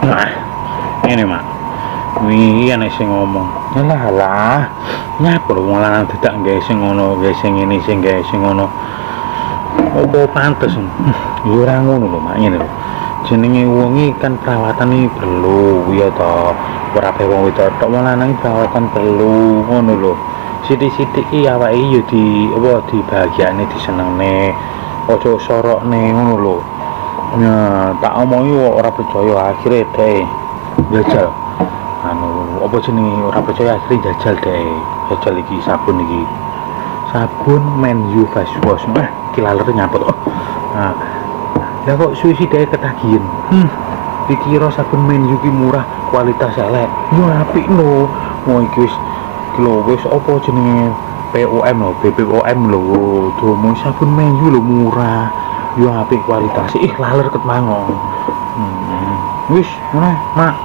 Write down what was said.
Nah, ini mak, ini ana sing ngomong. Lah, nyapa lho wong lanang dadak gawe sing ngono, gawe sing ngene, sing gawe sing ngono. Apa pantes? Ya ora ngono lho mak, ngene lho. Jenenge wong iki kan perawatan iki perlu ya to. Ora pe wong wedok tok wong lanang perawatan perlu ngono lho. Sithik-sithik iki awake ya di apa dibahagiane, disenengne. Ojo sorokne ngono lho. Nah, tak omongi kok ora percaya akhirnya deh jajal apa jenenge ora percaya akhirnya jajal deh jajal iki sabun Men U face wash iki laler nyaput nah lah kok suwi deh ketagihan dikira sabun Men U ki murah kualitas elek yo apik no mau iki wis apa jenenge POM lho BPOM lho domo sabun Men U lho murah yo apik kualitas laler ket mangon wis ngono mak